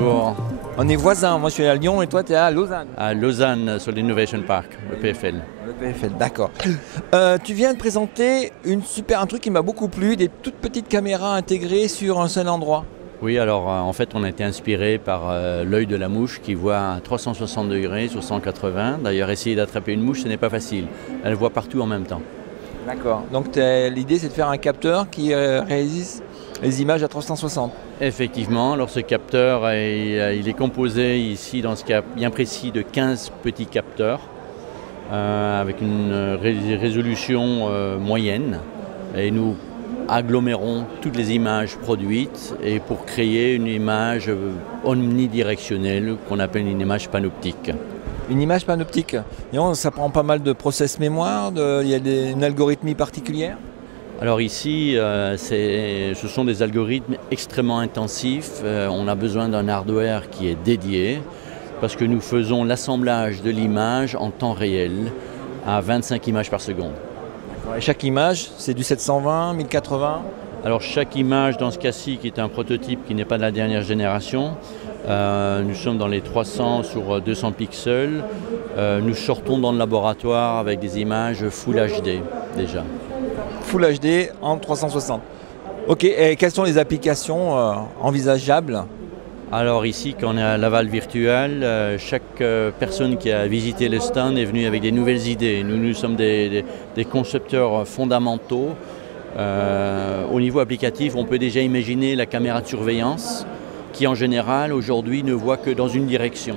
Bonjour. On est voisins, moi je suis à Lyon et toi tu es à Lausanne. À Lausanne, sur l'Innovation Park, le PFL. Le PFL, d'accord. Tu viens de présenter un truc qui m'a beaucoup plu, des toutes petites caméras intégrées sur un seul endroit. Oui, alors en fait on a été inspiré par l'œil de la mouche qui voit à 360 degrés sur 180. D'ailleurs essayer d'attraper une mouche ce n'est pas facile, elle voit partout en même temps. D'accord, donc l'idée c'est de faire un capteur qui réalise les images à 360. Effectivement, alors ce capteur il est composé ici dans ce cas bien précis de 15 petits capteurs avec une résolution moyenne et nous agglomérons toutes les images produites et pour créer une image omnidirectionnelle qu'on appelle une image panoptique. Une image panoptique, ça prend pas mal de process mémoire, il y a une algorithmie particulière? Alors ici, ce sont des algorithmes extrêmement intensifs. On a besoin d'un hardware qui est dédié parce que nous faisons l'assemblage de l'image en temps réel à 25 images par seconde. Et chaque image, c'est du 720, 1080? Alors chaque image dans ce cas-ci, qui est un prototype qui n'est pas de la dernière génération, nous sommes dans les 300 sur 200 pixels. Nous sortons dans le laboratoire avec des images Full HD déjà. Full HD en 360. Ok, et quelles sont les applications envisageables? Alors ici, quand on est à Laval Virtual, chaque personne qui a visité le stand est venue avec des nouvelles idées. Nous sommes des concepteurs fondamentaux. Au niveau applicatif, on peut déjà imaginer la caméra de surveillance qui en général aujourd'hui ne voit que dans une direction.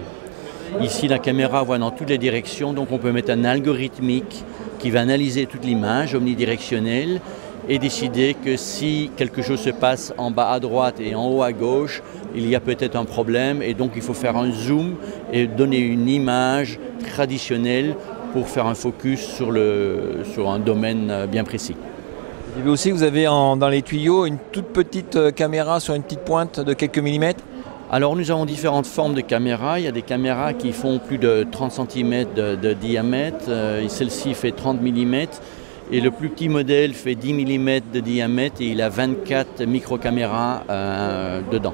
Ici, la caméra voit dans toutes les directions, donc on peut mettre un algorithmique qui va analyser toute l'image omnidirectionnelle et décider que si quelque chose se passe en bas à droite et en haut à gauche, il y a peut-être un problème et donc il faut faire un zoom et donner une image traditionnelle pour faire un focus sur un domaine bien précis. J'ai vu aussi que vous avez dans les tuyaux une toute petite caméra sur une petite pointe de quelques millimètres. Alors nous avons différentes formes de caméras. Il y a des caméras qui font plus de 30 cm de diamètre. Celle-ci fait 30 mm. Et le plus petit modèle fait 10 mm de diamètre et il a 24 micro-caméras dedans.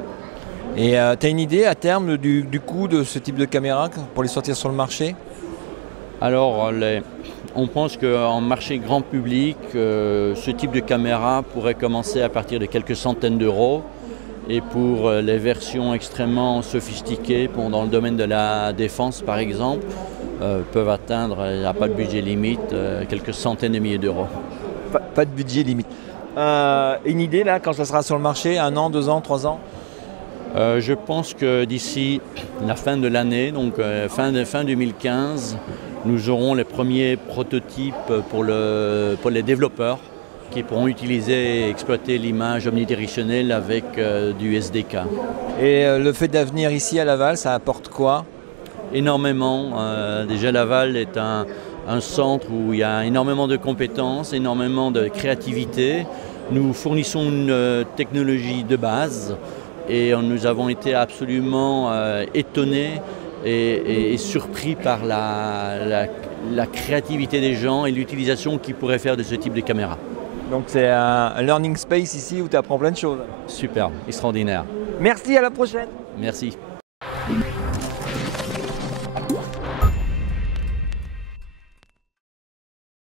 Et tu as une idée à terme du coût de ce type de caméra pour les sortir sur le marché? Alors on pense qu'en marché grand public, ce type de caméra pourrait commencer à partir de quelques centaines d'euros. Et pour les versions extrêmement sophistiquées, dans le domaine de la défense par exemple, peuvent atteindre, il n'y a pas de budget limite, quelques centaines de milliers d'euros. Pas de budget limite. Une idée là, quand ça sera sur le marché, 1 an, 2 ans, 3 ans? Je pense que d'ici la fin de l'année, donc fin 2015, nous aurons les premiers prototypes pour les développeurs qui pourront utiliser et exploiter l'image omnidirectionnelle avec du SDK. Et le fait d'avenir ici à Laval, ça apporte quoi? Énormément. Déjà Laval est un centre où il y a énormément de compétences, énormément de créativité. Nous fournissons une technologie de base et nous avons été absolument étonnés et surpris par la créativité des gens et l'utilisation qu'ils pourraient faire de ce type de caméra. Donc c'est un learning space ici où tu apprends plein de choses. Super, extraordinaire. Merci, à la prochaine. Merci.